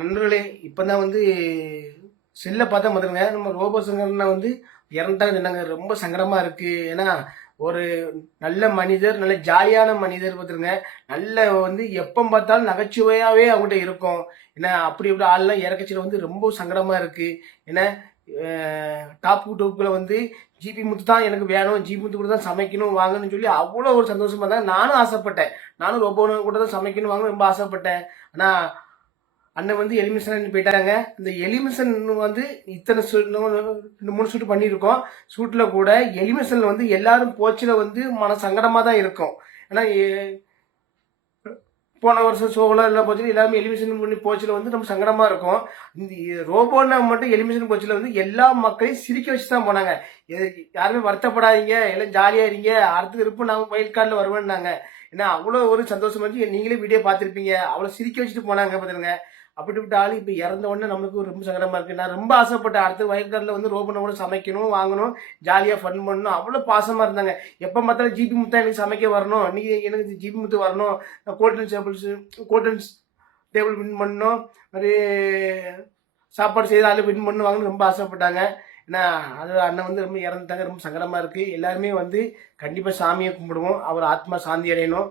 நண்பர்களே இப்போ தான் வந்து செல்லை பார்த்தா முதலுங்க நம்ம ரோபோ சங்கர்னா வந்து இறந்துட்டாங்க சொன்னாங்க ரொம்ப சங்கடமாக இருக்குது ஏன்னா ஒரு நல்ல மனிதர் நல்ல ஜாலியான மனிதர் பார்த்துருங்க. நல்ல வந்து எப்போ பார்த்தாலும் நகைச்சுவையாகவே அவங்ககிட்ட இருக்கும். ஏன்னா அப்படி இப்படி ஆள்லாம் இறக்கச்சில வந்து ரொம்ப சங்கடமாக இருக்குது ஏன்னா டாப் டூப்பில் வந்து ஜிபி முத்து தான் எனக்கு வேணும் ஜிபி முத்து கூட தான் சமைக்கணும் வாங்கன்னு சொல்லி அவ்வளோ ஒரு சந்தோஷமாக இருந்தாங்க. நானும் ஆசைப்பட்டேன். நானும் ரொம்ப கூட தான் சமைக்கணும் வாங்கணும் ரொம்ப ஆசைப்பட்டேன். ஆனால் அண்ணன் வந்து எலிமிஷன் போயிட்டாங்க இந்த எலிமிஷன் வந்து இத்தனை ரெண்டு மூணு ஷூட் பண்ணியிருக்கோம். ஷூட்டில் கூட எலிமிஷன் வந்து எல்லாரும் போச்சில் வந்து மன சங்கடமாக தான் இருக்கும். ஏன்னா போன வருஷம் சோகலாம் எல்லாம் போச்சு எல்லாமே எலிமிஷன் பண்ணி போச்சில் வந்து நம்ம சங்கடமாக இருக்கும். இந்த ரோபோனா மட்டும் எலிமிஷன் போச்சில் வந்து எல்லா மக்களையும் சிரிக்க வச்சு தான் போனாங்க. யாருமே வருத்தப்படாதீங்க எல்லாம் ஜாலியாக இருங்க அடுத்த இருப்பு நாங்கள் வயல் கார்டில் வருவேன்னாங்க. ஏன்னா அவ்வளோ ஒரு சந்தோஷமா இருந்துச்சு நீங்களே வீடியோ பார்த்துருப்பீங்க. அவ்வளோ சிரிக்க வச்சுட்டு போனாங்க பார்த்துருங்க அப்படிப்பட்ட ஆள் இப்போ இறந்த உடனே நம்மளுக்கு ரொம்ப சங்கடமாக இருக்குது நான் ரொம்ப ஆசைப்பட்டேன் அடுத்த வயல்காரில் வந்து ரோபனை கூட சமைக்கணும் வாங்கணும் ஜாலியாக ஃபன் பண்ணணும். அவ்வளோ பாசமாக இருந்தாங்க. எப்போ பார்த்தாலும் ஜிபி முத்தா எனக்கு சமைக்க வரணும். இன்றைக்கி எனக்கு ஜிபி முத்து வரணும். நான் golden tables cottons table win பண்ணணும். மாதிரி சாப்பாடு செய்த ஆள் வின் பண்ணணும் வாங்கன்னு ரொம்ப ஆசைப்பட்டாங்க. ஏன்னா அது அண்ணன் வந்து ரொம்ப இறந்துட்டாங்க ரொம்ப சங்கடமாக இருக்குது எல்லாருமே வந்து கண்டிப்பாக சாமியை கும்பிடுவோம். அவர் ஆத்மா சாந்தி அடையணும்.